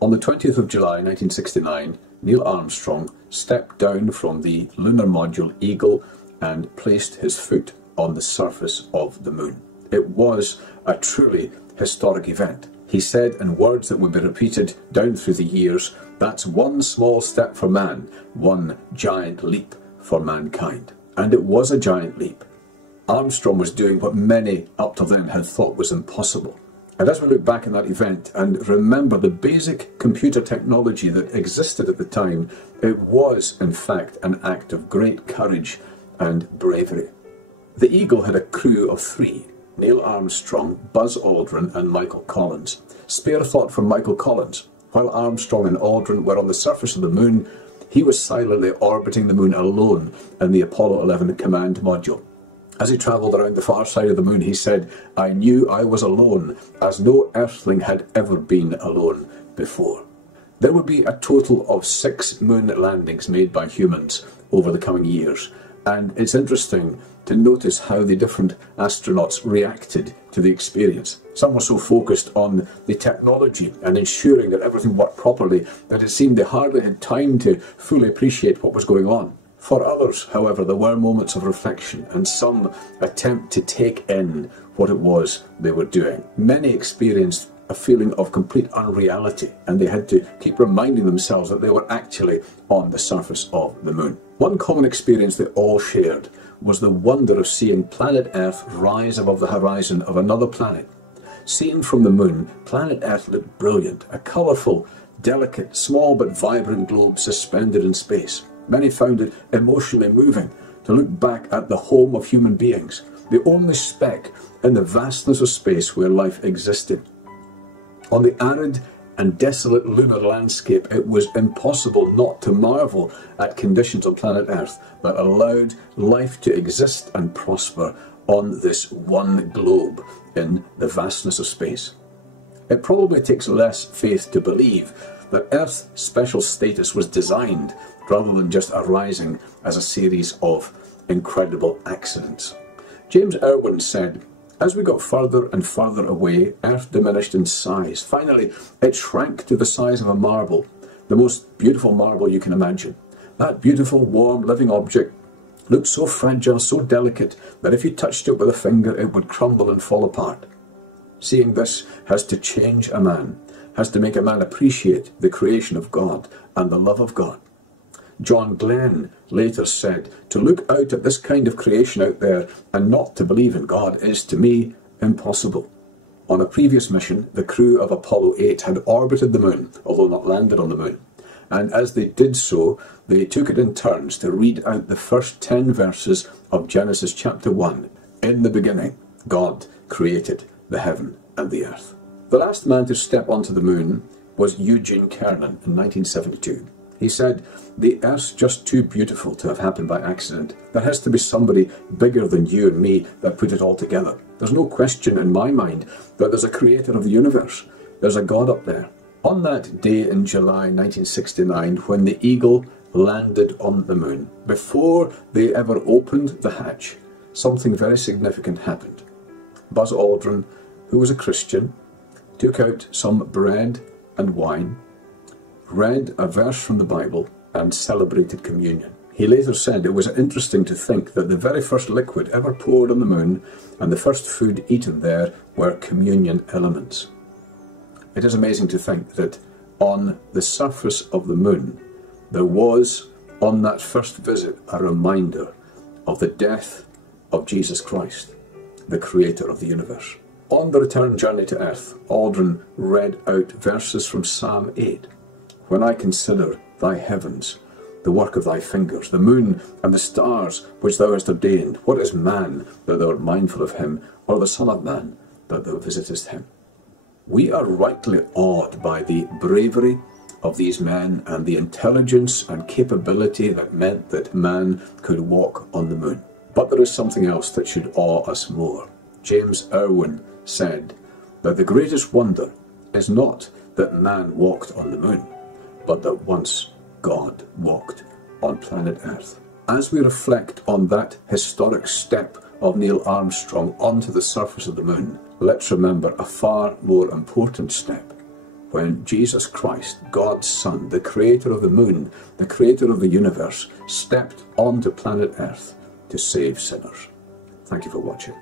On the 20th of July 1969, Neil Armstrong stepped down from the lunar module Eagle and placed his foot on the surface of the moon. It was a truly historic event. He said in words that would be repeated down through the years, "That's one small step for man, one giant leap for mankind." And it was a giant leap. Armstrong was doing what many up to then had thought was impossible. And as we look back at that event and remember the basic computer technology that existed at the time, it was in fact an act of great courage and bravery. The Eagle had a crew of 3. Neil Armstrong, Buzz Aldrin and Michael Collins. Spare thought from Michael Collins. While Armstrong and Aldrin were on the surface of the moon, he was silently orbiting the moon alone in the Apollo 11 command module. As he travelled around the far side of the moon, he said, "I knew I was alone, as no Earthling had ever been alone before." There would be a total of 6 moon landings made by humans over the coming years, and it's interesting to notice how the different astronauts reacted to the experience. Some were so focused on the technology and ensuring that everything worked properly that it seemed they hardly had time to fully appreciate what was going on. For others, however, there were moments of reflection and some attempt to take in what it was they were doing. Many experienced a feeling of complete unreality, and they had to keep reminding themselves that they were actually on the surface of the moon. One common experience they all shared was the wonder of seeing planet Earth rise above the horizon of another planet. Seen from the moon, planet Earth looked brilliant, a colourful, delicate, small but vibrant globe suspended in space. Many found it emotionally moving to look back at the home of human beings, the only speck in the vastness of space where life existed. On the arid and desolate lunar landscape, it was impossible not to marvel at conditions on planet Earth that allowed life to exist and prosper on this one globe in the vastness of space. It probably takes less faith to believe that Earth's special status was designed rather than just arising as a series of incredible accidents. James Irwin said, "As we got further and further away, Earth diminished in size. Finally, it shrank to the size of a marble, the most beautiful marble you can imagine. That beautiful, warm, living object looked so fragile, so delicate, that if you touched it with a finger, it would crumble and fall apart. Seeing this has to change a man, has to make a man appreciate the creation of God and the love of God." John Glenn later said, "To look out at this kind of creation out there and not to believe in God is, to me, impossible." On a previous mission, the crew of Apollo 8 had orbited the moon, although not landed on the moon. And as they did so, they took it in turns to read out the first 10 verses of Genesis chapter 1. "In the beginning, God created the heaven and the earth." The last man to step onto the moon was Eugene Cernan in 1972. He said, "The Earth's just too beautiful to have happened by accident. There has to be somebody bigger than you and me that put it all together. There's no question in my mind that there's a creator of the universe. There's a God up there." On that day in July 1969, when the Eagle landed on the moon, before they ever opened the hatch, something very significant happened. Buzz Aldrin, who was a Christian, took out some bread and wine, read a verse from the Bible, and celebrated communion. He later said it was interesting to think that the very first liquid ever poured on the moon and the first food eaten there were communion elements. It is amazing to think that on the surface of the moon there was, on that first visit, a reminder of the death of Jesus Christ, the creator of the universe. On the return journey to Earth, Aldrin read out verses from Psalm 8. "When I consider thy heavens, the work of thy fingers, the moon and the stars which thou hast ordained, what is man that thou art mindful of him, or the son of man that thou visitest him?" We are rightly awed by the bravery of these men and the intelligence and capability that meant that man could walk on the moon. But there is something else that should awe us more. James Irwin said that the greatest wonder is not that man walked on the moon, but that once God walked on planet Earth. As we reflect on that historic step of Neil Armstrong onto the surface of the moon, let's remember a far more important step when Jesus Christ, God's Son, the creator of the moon, the creator of the universe, stepped onto planet Earth to save sinners. Thank you for watching.